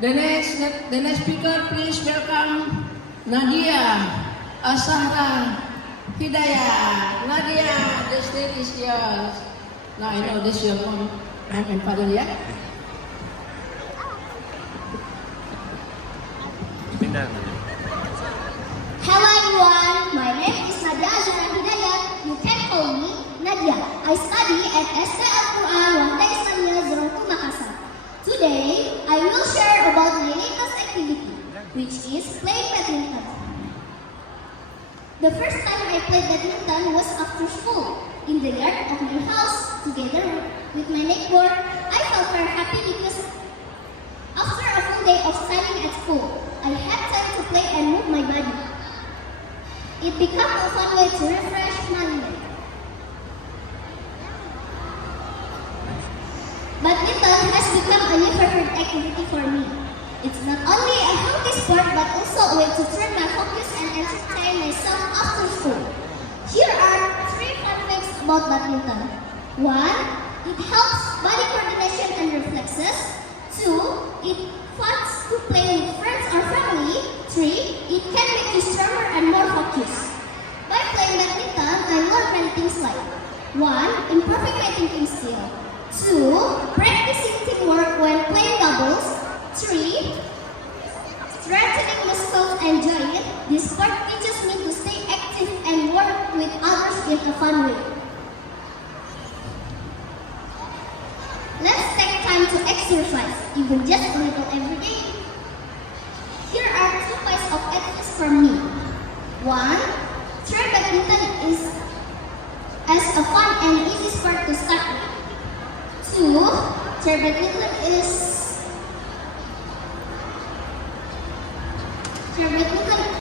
The next speaker, please welcome Nadia Asahra Hidayat. Nadia, the stage is yours. Now I know this is your mom and father, yeah? Hello everyone, my name is Nadia Asahra Hidayat. You can call me Nadia. I study at SD Al-Quran Wahda Islamiyah Zorotu Makassar. Today, I will share about my latest activity, which is playing badminton. The first time I played badminton was after school, in the yard of my house, together with my neighbor. I felt very happy because after a full day of studying at school, I had time to play and move my body. It became a fun way to refresh my mind. Badminton has become a new favorite activity for me. It's not only a healthy sport but also a way to turn my focus and entertain myself after school. Here are 3 fun facts about badminton. 1. It helps body coordination and reflexes. 2. It fun to play with friends or family. 3. It can make you stronger and more focused. By playing badminton, I learned many things like 1. Improving my thinking skill. 2. Practicing teamwork when playing doubles. 3. Strengthening muscles and joint. This sport teaches me to stay active and work with others in a fun way. Let's take time to exercise, even just a little every day. Here are 2 pieces of advice from me. 1. Try badminton is as a fun and easy sport to start with. 2. Try badminton